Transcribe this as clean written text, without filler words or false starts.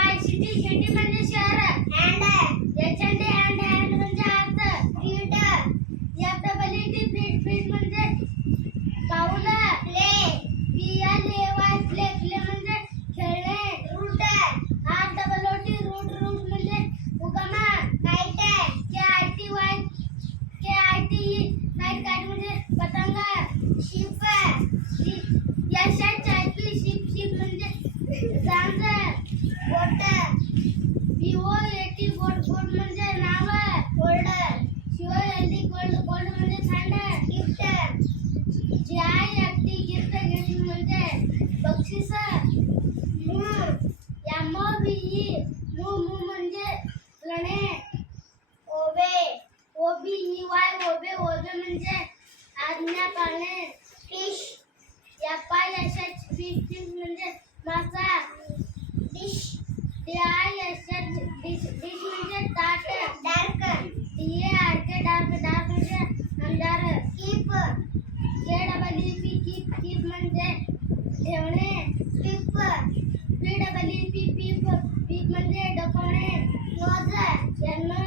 Y city म्हणजे शहर. And म्हणजे आत. फीट म्हणजे पाऊल. प्ले म्हणजे खेळणे. रूट म्हणजे उगम. काईट म्हणजे पतंग. शिप म्हणजे जांज. बोट म्हणजे नाव. गोल्ड म्हणजे थंड. गिफ्ट म्हणजे बक्षीस. मू म्हणजे लणे. ओबे म्हणजे आज्ञा पाळणे. फिश म्हणजे मासा. डिश म्हणजे ताट. डार्क म्हणजे अंधार. कीप म्हणजे ठेवणे. पीप म्हणजे डकवणे. नोज